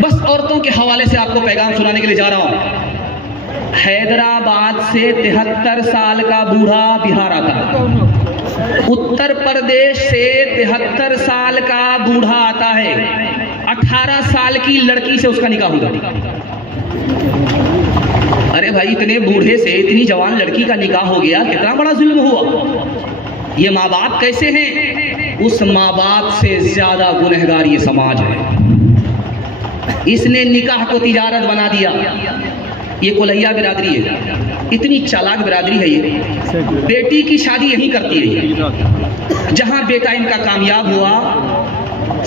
बस औरतों के हवाले से आपको पैगाम सुनाने के लिए जा रहा हूं। हैदराबाद से 73 साल का बूढ़ा बिहार आता, उत्तर प्रदेश से 73 साल का बूढ़ा आता है, 18 साल की लड़की से उसका निकाह होगा। अरे भाई, इतने बूढ़े से इतनी जवान लड़की का निकाह हो गया, कितना बड़ा जुल्म हुआ। ये माँ बाप कैसे हैं? उस माँ बाप से ज्यादा गुनहगार ये समाज है। इसने निकाह को तिजारत बना दिया। ये कोल्हिया बिरादरी है, इतनी चालाक बिरादरी है ये। बेटी की शादी यहीं करती है। जहां बेटा इनका कामयाब हुआ,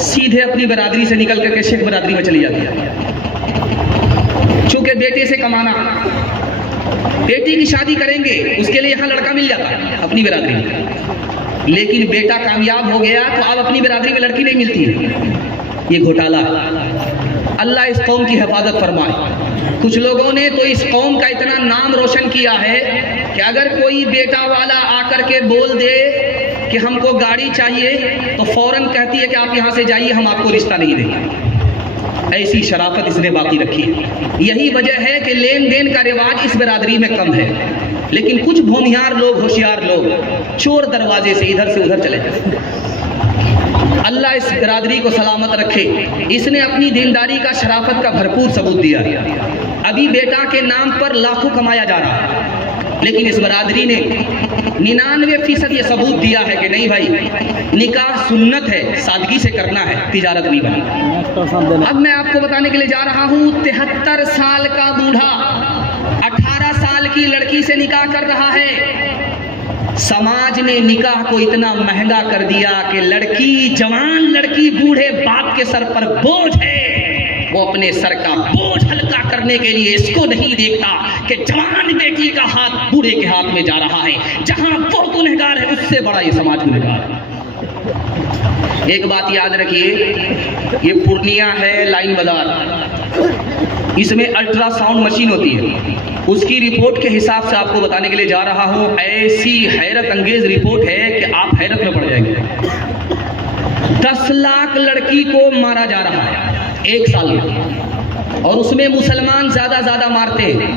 सीधे अपनी बिरादरी से निकल करके शेख बिरादरी में चली जाती है। चूंकि बेटे से कमाना, बेटी की शादी करेंगे, उसके लिए यहां लड़का मिल जाता है अपनी बिरादरी में। लेकिन बेटा कामयाब हो गया तो अब अपनी बिरादरी में लड़की नहीं मिलती है। ये घोटाला है। अल्लाह इस कौम की हिफाजत फरमाए। कुछ लोगों ने तो इस कौम का इतना नाम रोशन किया है कि अगर कोई बेटा वाला आकर के बोल दे कि हमको गाड़ी चाहिए, तो फौरन कहती है कि आप यहाँ से जाइए, हम आपको रिश्ता नहीं देंगे। ऐसी शराफत इसने बाकी रखी है। यही वजह है कि लेन देन का रिवाज इस बिरादरी में कम है। लेकिन कुछ भूमिहार लोग, होशियार लोग, चोर दरवाजे से इधर से उधर चले जाते। अल्लाह इस बिरादरी को सलामत रखे। इसने अपनी दीनदारी का, शराफत का भरपूर सबूत दिया। अभी बेटा के नाम पर लाखों कमाया जा रहा है, लेकिन इस बिरादरी ने 99% ये सबूत दिया है कि नहीं भाई, निकाह सुन्नत है, सादगी से करना है, तिजारत नहीं बनी। अब मैं आपको बताने के लिए जा रहा हूँ, 73 साल का बूढ़ा 18 साल की लड़की से निकाह कर रहा है। समाज ने निकाह को इतना महंगा कर दिया कि लड़की, जवान लड़की, बूढ़े बाप के सर पर बोझ है। वो अपने सर का बोझ हल्का करने के लिए इसको नहीं देखता कि जवान बेटी का हाथ बूढ़े के हाथ में जा रहा है। जहां वो गुनहगार है, उससे बड़ा ये समाज गुनहगार है। एक बात याद रखिए, ये पूर्णिया है लाइन बाजार, इसमें अल्ट्रासाउंड मशीन होती है। उसकी रिपोर्ट के हिसाब से आपको बताने के लिए जा रहा हूं। ऐसी हैरत अंगेज रिपोर्ट है कि आप हैरत में पड़ जाएंगे। 10 लाख लड़की को मारा जा रहा है 1 साल में, और उसमें मुसलमान ज्यादा मारते हैं।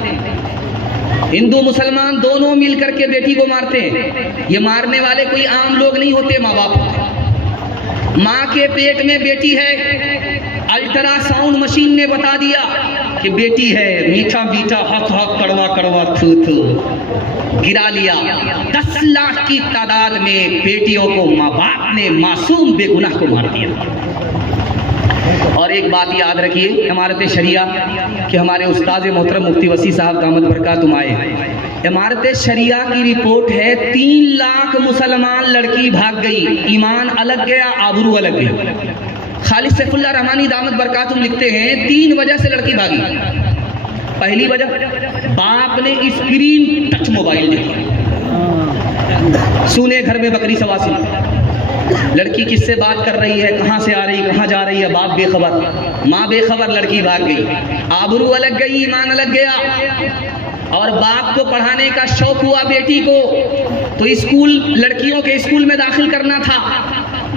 हिंदू मुसलमान दोनों मिलकर के बेटी को मारते हैं। ये मारने वाले कोई आम लोग नहीं होते, माँ बाप। माँ के पेट में बेटी है, अल्ट्रासाउंड मशीन ने बता दिया कि बेटी है, मीठा मीठा, हक हक, कड़वा कड़वा, थू थू, गिरा लिया। 10 लाख की तादाद में बेटियों को माँ बाप ने, मासूम बेगुनाह को मार दिया। और एक बात याद रखिए, इमारत शरिया कि हमारे उस्ताद मोहतरम मुफ्ती वसी साहब दामद बरकातुम आए, इमारत शरिया की रिपोर्ट है 3 लाख मुसलमान लड़की भाग गई। ईमान अलग गया, आबरू अलग गया। खालिद सैफुल्लाह रहमानी दामद बरकातुम लिखते हैं 3 वजह से लड़की भागी। पहली वजह, बाप ने स्क्रीन टच मोबाइल देखा, सुने घर में बकरी सवासी, लड़की किससे बात कर रही है, कहां से आ रही, कहां जा रही है, बाप बेखबर, माँ बेखबर, लड़की भाग गई। आबरू अलग गई, ईमान अलग गया। और बाप को पढ़ाने का शौक हुआ बेटी को, तो स्कूल, लड़कियों के स्कूल में दाखिल करना था,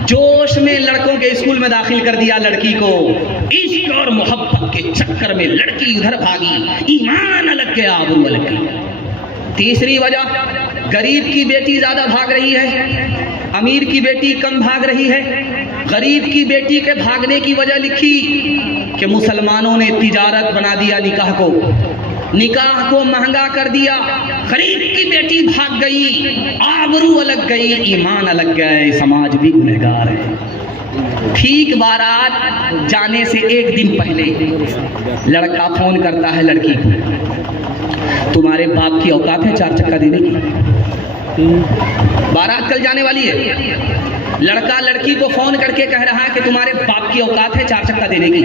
जोश में लड़कों के स्कूल में दाखिल कर दिया लड़की को। इश्क और मोहब्बत के चक्कर में लड़की उधर भागी, ईमान अलग गया, आबरू अलग गई। तीसरी वजह, गरीब की बेटी ज्यादा भाग रही है, अमीर की बेटी कम भाग रही है। गरीब की बेटी के भागने की वजह लिखी कि मुसलमानों ने तिजारत बना दिया निकाह को, निकाह को महंगा कर दिया। गरीब की बेटी भाग गई, आबरू अलग गई, ईमान अलग गए, समाज भी गुनहगार है। ठीक बारात जाने से 1 दिन पहले लड़का फोन करता है लड़की को, तुम्हारे बाप की औकात है 4 चक्का देने की? बारात कल जाने वाली है। लड़का लड़की को फोन करके कह रहा है कि तुम्हारे बाप की औकात है 4 चक्का देने की।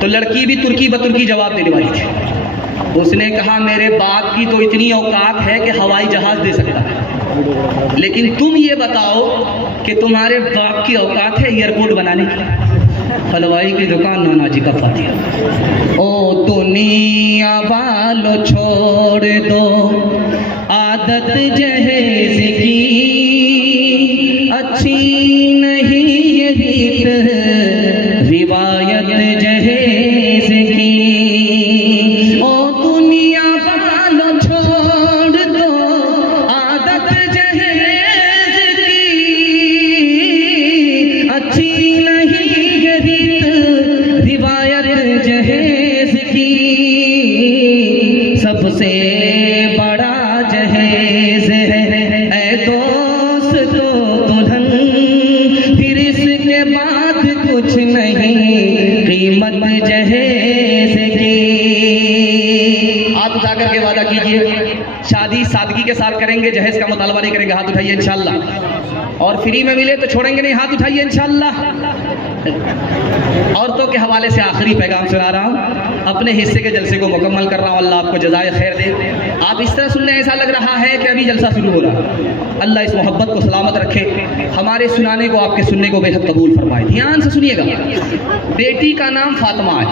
तो लड़की भी तुर्की बतुर्की जवाब देने वाली थी। उसने कहा मेरे बाप की तो इतनी औकात है कि हवाई जहाज दे सकता है, लेकिन तुम ये बताओ कि तुम्हारे बाप की औकात है एयरपोर्ट बनाने की? हलवाई की दुकान नाना जी का फातिहा। ओ दुनिया वालों छोड़ दो आदत जहेज की, अच्छी नहीं ये रीत रिवायत जहेज की। ओ दुनिया वालों छोड़ दो आदत जहेज की, अच्छी नहीं ये रीत रिवायत जहेज की। सबसे बड़ा जहेज है ऐ दोस्त तो दुल्हन, फिर इसके बाद कुछ नहीं कीमत जहेज की। हाथ उठा करके वादा कीजिए शादी सादगी के साथ करेंगे, जहेज का मुतालबा नहीं करेंगे। हाथ उठाइए इंशाल्लाह। और फ्री में मिले तो छोड़ेंगे नहीं, हाथ उठाइए इंशाल्लाह। औरतों के हवाले से आखिरी पैगाम सुना रहा हूँ, अपने हिस्से के जलसे को मुकम्मल कर रहा हूँ। अल्लाह आपको जज़ाए खैर दे। आप इस तरह सुनने ऐसा लग रहा है कि अभी जलसा शुरू हो रहा है। अल्लाह इस मोहब्बत को सलामत रखे, हमारे सुनाने को आपके सुनने को बेहद कबूल फरमाए। ध्यान से सुनिएगा। बेटी का नाम फातिमा है।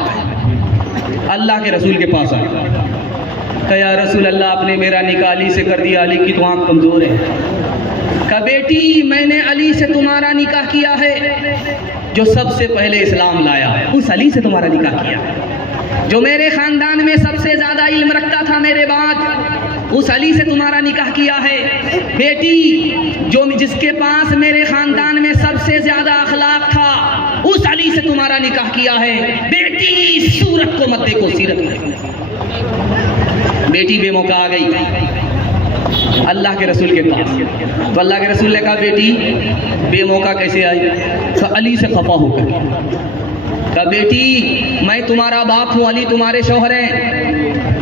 अल्लाह के रसूल के पास आए, कहा या रसूल अल्लाह आपने मेरा निकाह अली से कर दिया, अली की तो आँख कमज़ोर है। कहा बेटी मैंने अली से तुम्हारा निकाह किया है, जो सबसे पहले इस्लाम लाया, उस अली से तुम्हारा निकाह किया। जो मेरे खानदान में सबसे ज्यादा इल्म रखता था मेरे बाद, उस अली से तुम्हारा निकाह किया है। बेटी जो जिसके पास मेरे खानदान में सबसे ज्यादा अखलाक था, उस अली से तुम्हारा निकाह किया है। बेटी सूरत को मत देखो, सीरत को। बेटी बेमौका आ गई अल्लाह के रसूल के पास, तो अल्लाह के रसूल ने कहा बेटी बेमौका कैसे आई? तो अली से खफा होकर कहा बेटी मैं तुम्हारा बाप हूँ, अली तुम्हारे शौहर हैं,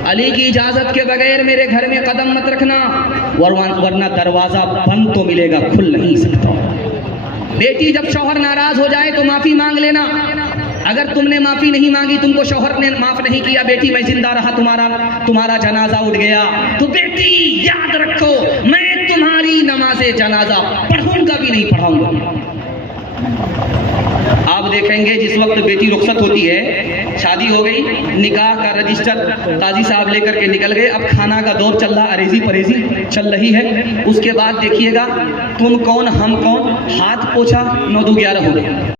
अली की इजाजत के बगैर मेरे घर में कदम मत रखना, वरना दरवाजा बंद तो मिलेगा, खुल नहीं सकता। बेटी जब शौहर नाराज हो जाए तो माफी मांग लेना। अगर तुमने माफी नहीं मांगी, तुमको शौहर ने माफ नहीं किया, बेटी मैं जिंदा रहा, तुम्हारा जनाजा उठ गया, तो बेटी याद रखो मैं तुम्हारी नमाज़े जनाजा पढ़ूंगा भी नहीं पढ़ाऊंगा। आप देखेंगे जिस वक्त बेटी रुखसत होती है, शादी हो गई, निकाह का रजिस्टर काजी साहब लेकर के निकल गए, अब खाना का दौर चल रहा, अरेजी परेजी चल रही है। उसके बाद देखिएगा तुम कौन हम कौन, हाथ पोछा 9 2 11 हो गए।